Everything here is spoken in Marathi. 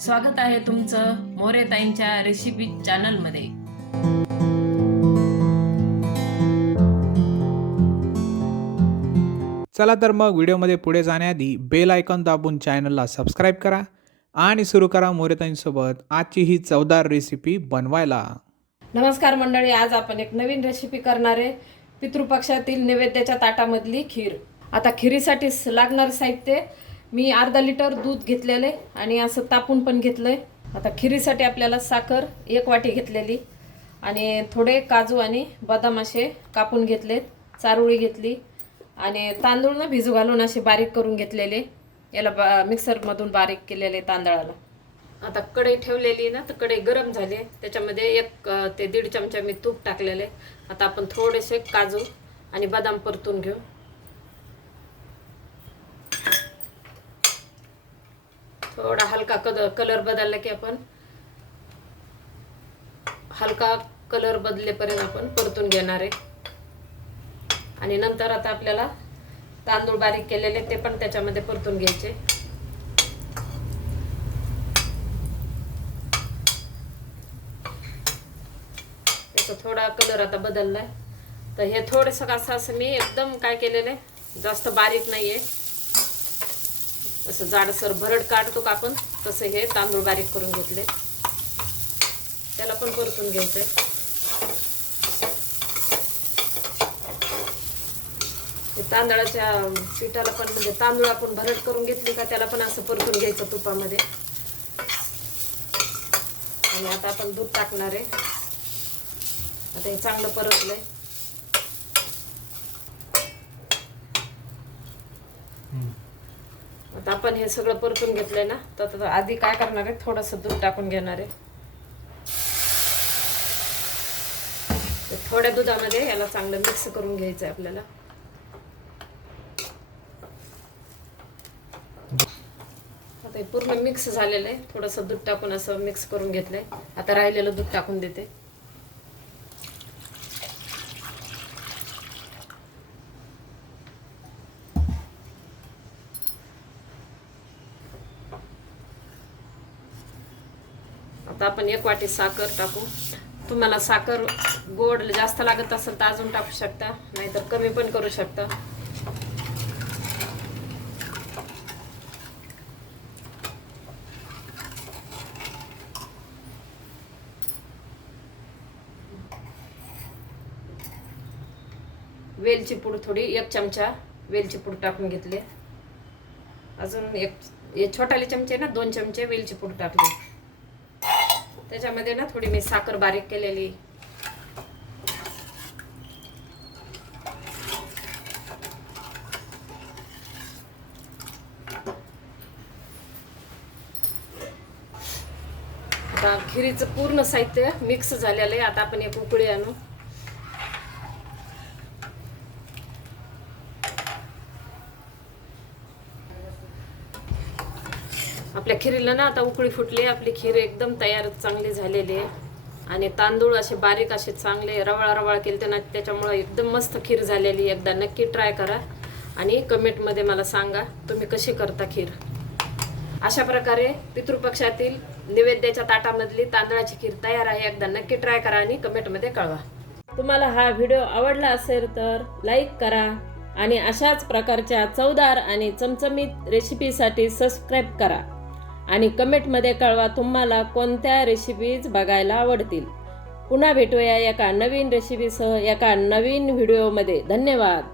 स्वागत आहे तुमचं मोरेताईंच्या रेसिपी चॅनलमध्ये चला तर मग व्हिडिओमध्ये पुढे जाण्याआधी बेल आयकॉन दाबून चॅनलला सबस्क्राईब करा आणि सुरू करा मोरेताईंसोबत आजची ही चवदार रेसिपी बनवायला. नमस्कार मंडळी आज आपण एक नवीन रेसिपी करणार आहे. पितृपक्षातील नैवेद्याच्या ताटामधली खीर. आता खिरीसाठी लागणारं साहित्य मी अर्धा लिटर दूध घेतलेलं आहे आणि असं तापून पण घेतलं आहे आता खिरीसाठी आपल्याला साखर एक वाटी घेतलेली आणि थोडे काजू आणि बदाम असे कापून घेतलेत चारोळी घेतली आणि तांदूळ ना भिजू घालून असे बारीक करून घेतलेले. याला बा मिक्सरमधून बारीक केलेले तांदळाला. आता कढई ठेवलेली ना तर कढई गरम झाली त्याच्यामध्ये एक ते दीड चमचा मी तूप टाकलेले आता आपण थोडेसे काजू आणि बदाम परतून घेऊ. थोडा हलका कलर कलर बदलला की आपण हलका कलर बदलेपर्यंत आपण परतून घेणार आहे. आणि नंतर आता आपल्याला तांदूळ बारीक केलेले ते पण त्याच्यामध्ये परतून घ्यायचे. त्याचा थोडा कलर आता बदललाय. तर हे थोडंसं कसं असं मी एकदम काय केलेलं आहे जास्त बारीक नाहीये. असं जाडसर भरड काढतो का आपण तसं हे तांदूळ बारीक करून घेतले. त्याला पण परतून घ्यायचंय ते तांदळाच्या पिठाला पण म्हणजे तांदूळ आपण भरड करून घेतली का त्याला पण असं परतून घ्यायचं तुपामध्ये. आणि आता आपण दूध टाकणार आहे. आता हे चांगलं परतलंय. आता आपण हे सगळं परतून घेतलंय ना तर आता आधी काय करणार आहे? थोडंसं दूध टाकून घेणार आहे. थोड्या दुधामध्ये याला चांगलं मिक्स करून घ्यायचं आहे आपल्याला. आता पूर्ण मिक्स झालेलं आहे. थोडंसं दूध टाकून असं मिक्स करून घेतलंय. आता राहिलेलं दूध टाकून देते. आता आपण एक वाटी साखर टाकू. तुम्हाला साखर गोड जास्त लागत असेल तर अजून टाकू शकता नाहीतर कमी पण करू शकता. वेलची पूड थोडी एक चमचा वेलची पूड टाकून घेतले. अजून एक छोटाले चमचे ना दोन चमचे वेलची पूड टाकली. त्याच्यामध्ये ना थोडी मी साखर बारीक केलेली. आता खिरीचं पूर्ण साहित्य मिक्स झालेलं आहे. आता आपण एक उकळी आणू. आपल्या खिरीला ना आता उकळी फुटली आपली खीर एकदम तयार चांगली झालेली. आहे आणि तांदूळ असे बारीक असे चांगले रवाळ रवाळ केले ना त्याच्यामुळं एकदम मस्त खीर झालेली. एकदा नक्की ट्राय करा. आणि कमेंटमध्ये मला सांगा तुम्ही कशी करता खीर? अशा प्रकारे पितृपक्षातील नैवेद्याच्या ताटामधली तांदळाची खीर तयार आहे. एकदा नक्की ट्राय करा आणि कमेंटमध्ये कळवा. तुम्हाला हा व्हिडिओ आवडला असेल तर लाईक करा. आणि अशाच प्रकारच्या चवदार आणि चमचमीत रेसिपीसाठी सबस्क्राईब करा. आणि कमेंटमध्ये कळवा तुम्हाला कोणत्या रेसिपीज बघायला आवडतील. पुन्हा भेटूया एका नवीन रेसिपीसह एका नवीन व्हिडिओमध्ये धन्यवाद.